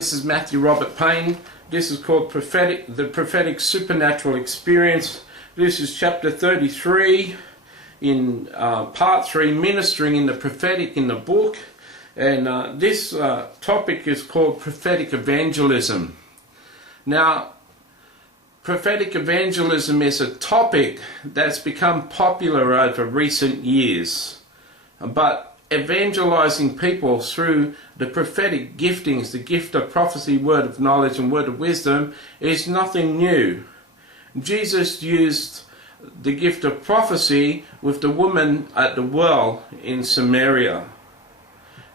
This is Matthew Robert Payne. This is called the Prophetic Supernatural Experience. This is chapter 33 in part 3, Ministering in the Prophetic in the book. And this topic is called Prophetic Evangelism. Now, Prophetic Evangelism is a topic that's become popular over recent years. But evangelizing people through the prophetic giftings, the gift of prophecy, word of knowledge and word of wisdom, is nothing new. Jesus used the gift of prophecy with the woman at the well in Samaria.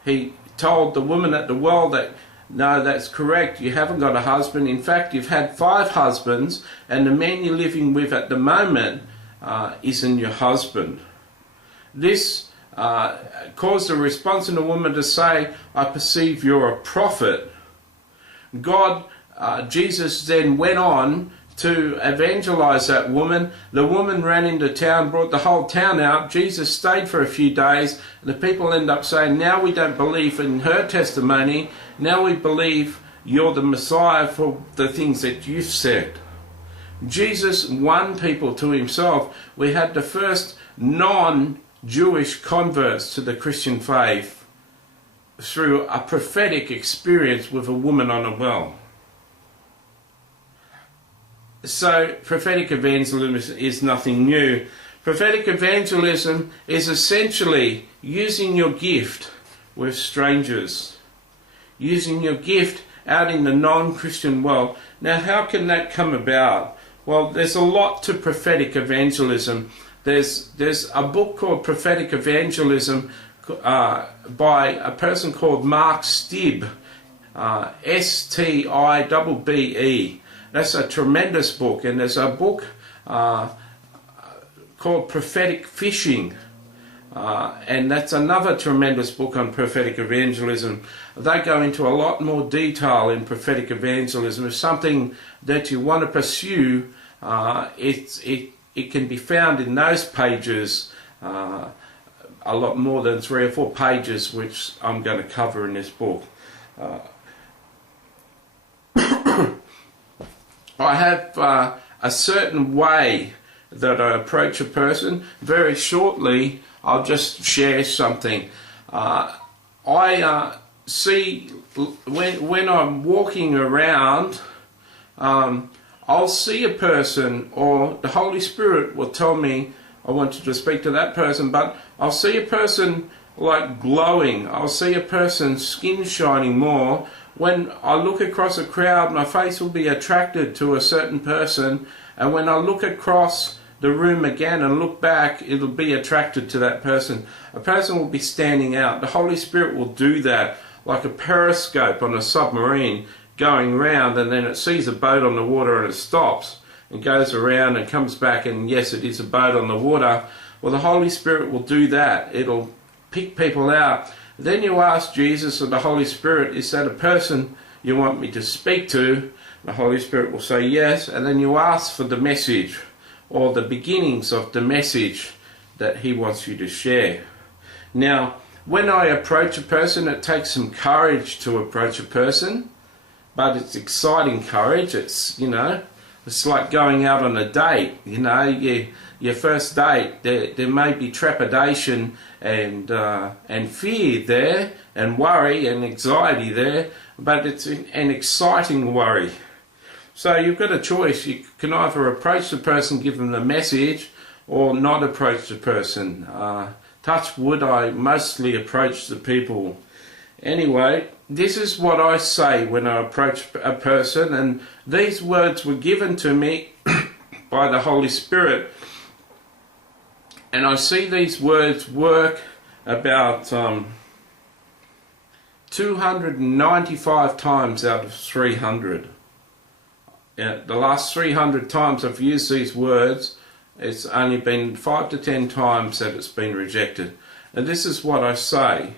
He told the woman at the well that, no, that's correct, you haven't got a husband. In fact, you've had 5 husbands, and the man you're living with at the moment isn't your husband. This caused a response in the woman to say, I perceive you're a prophet. Jesus then went on to evangelize that woman. The woman ran into town, brought the whole town out. Jesus stayed for a few days. And the people end up saying, now we don't believe in her testimony. Now we believe you're the Messiah for the things that you've said. Jesus won people to himself. We had the first non-Jewish converts to the Christian faith through a prophetic experience with a woman on a well. So prophetic evangelism is nothing new. Prophetic evangelism is essentially using your gift with strangers, using your gift out in the non-Christian world. Now, how can that come about? Well, there's a lot to prophetic evangelism. There's a book called Prophetic Evangelism by a person called Mark Stibbe, S-T-I-B-B-E. That's a tremendous book. And there's a book called Prophetic Fishing, and that's another tremendous book on prophetic evangelism. They go into a lot more detail in prophetic evangelism. It's something that you want to pursue. It can be found in those pages, a lot more than 3 or 4 pages, which I'm going to cover in this book. I have a certain way that I approach a person. Very shortly, I'll just share something. I see when I'm walking around, I'll see a person, or the Holy Spirit will tell me I want you to speak to that person, but I'll see a person like glowing. I'll see a person's skin shining more. When I look across a crowd, my face will be attracted to a certain person, and when I look across the room again and look back, it'll be attracted to that person. A person will be standing out. The Holy Spirit will do that, like a periscope on a submarine going round, and then it sees a boat on the water and it stops and goes around and comes back, and yes, it is a boat on the water. Well, the Holy Spirit will do that. It'll pick people out. Then you ask Jesus or the Holy Spirit, is that a person you want me to speak to? The Holy Spirit will say yes, and then you ask for the message or the beginnings of the message that he wants you to share. Now, when I approach a person, it takes some courage to approach a person, but it's exciting courage. It's, it's like going out on a date. Your first date, there may be trepidation and fear there, and worry and anxiety there, but it's an exciting worry. So you've got a choice. You can either approach the person, give them the message, or not approach the person. Touch wood, I mostly approach the people. Anyway, this is what I say when I approach a person, and these words were given to me by the Holy Spirit. And I see these words work about 295 times out of 300. The last 300 times I've used these words, it's only been 5 to 10 times that it's been rejected. And this is what I say.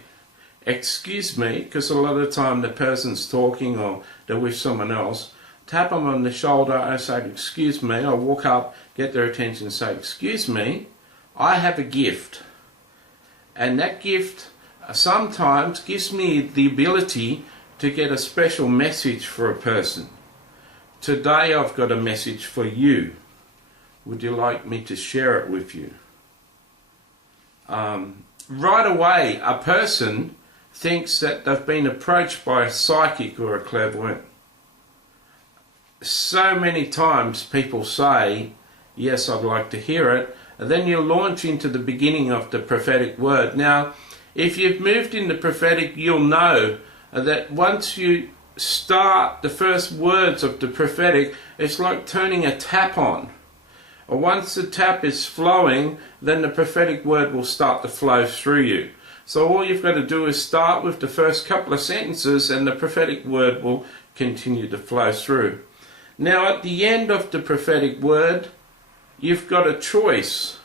Excuse me, because a lot of the time the person's talking or they're with someone else. Tap them on the shoulder, I say, excuse me. I walk up, get their attention and say, excuse me, I have a gift. And that gift sometimes gives me the ability to to get a special message for a person. Today I've got a message for you. Would you like me to share it with you? Right away, a person thinks that they've been approached by a psychic or a clairvoyant. So many times people say, yes, I'd like to hear it, and then you launch into the beginning of the prophetic word. Now, if you've moved into prophetic, you'll know that once you start the first words of the prophetic, it's like turning a tap on. Or once the tap is flowing, then the prophetic word will start to flow through you. So all you've got to do is start with the first couple of sentences and the prophetic word will continue to flow through. Now at the end of the prophetic word, you've got a choice.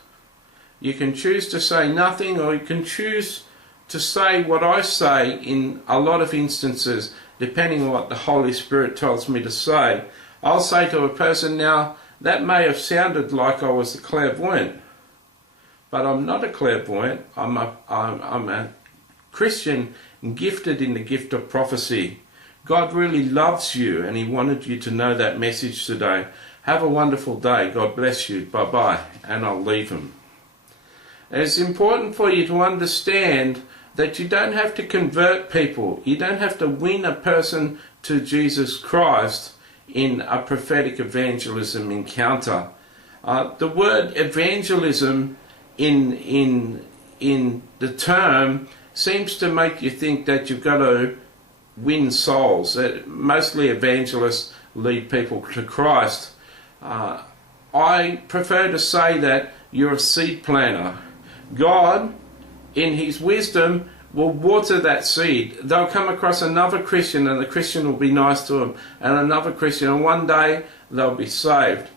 You can choose to say nothing, or you can choose to say what I say in a lot of instances, depending on what the Holy Spirit tells me to say. I'll say to a person, now, that may have sounded like I was a clairvoyant, but I'm not a clairvoyant. I'm a Christian gifted in the gift of prophecy. God really loves you and He wanted you to know that message today. Have a wonderful day. God bless you. Bye-bye. And I'll leave him. It's important for you to understand that you don't have to convert people. You don't have to win a person to Jesus Christ in a prophetic evangelism encounter. The word evangelism in the term seems to make you think that you've got to win souls. Mostly evangelists lead people to Christ. I prefer to say that you're a seed planter. God, in His wisdom, will water that seed. They'll come across another Christian and the Christian will be nice to them, and another Christian, and one day they'll be saved.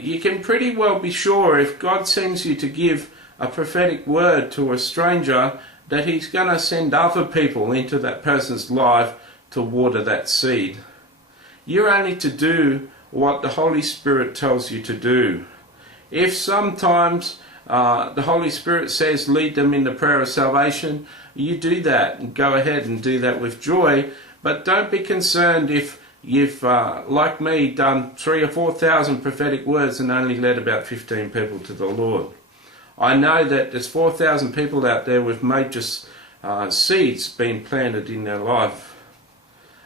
You can pretty well be sure if God sends you to give a prophetic word to a stranger that He's going to send other people into that person's life to water that seed. You're only to do what the Holy Spirit tells you to do. If sometimes the Holy Spirit says lead them in the prayer of salvation, you do that and go ahead and do that with joy. But don't be concerned if you've, like me, done 3,000 or 4,000 prophetic words and only led about 15 people to the Lord. I know that there's 4,000 people out there with major seeds being planted in their life.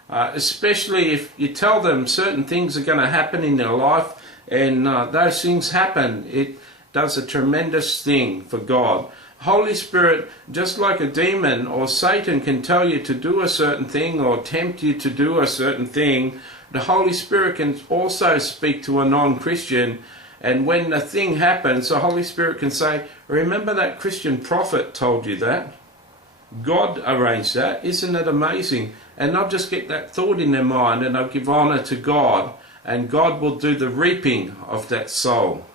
Especially if you tell them certain things are going to happen in their life and those things happen, it does a tremendous thing for God. Holy Spirit, just like a demon or Satan can tell you to do a certain thing or tempt you to do a certain thing, the Holy Spirit can also speak to a non-Christian, and when the thing happens, the Holy Spirit can say, remember that Christian prophet told you that? God arranged that. Isn't it amazing? And they'll just get that thought in their mind and they'll give honour to God, and God will do the reaping of that soul.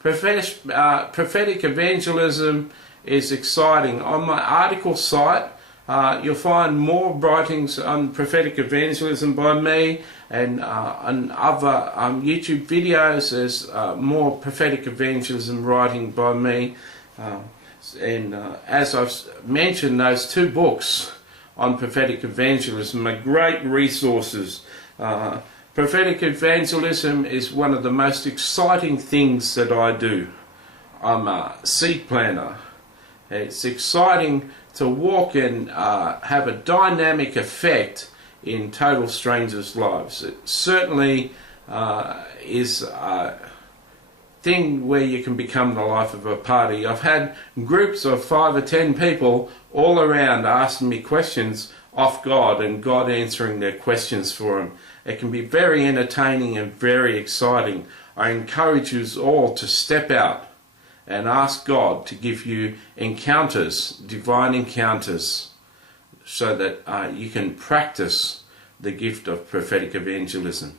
Prophetic evangelism is exciting. On my article site, you'll find more writings on prophetic evangelism by me, and on other YouTube videos there's more prophetic evangelism writing by me. And as I've mentioned, those 2 books on prophetic evangelism are great resources. Prophetic evangelism is one of the most exciting things that I do. I'm a seed planter. It's exciting to walk and have a dynamic effect in total strangers' lives. It certainly is a thing where you can become the life of a party. I've had groups of 5 or 10 people all around asking me questions off God, and God answering their questions for them. It can be very entertaining and very exciting. I encourage you all to step out and ask God to give you encounters, divine encounters, so that you can practice the gift of prophetic evangelism.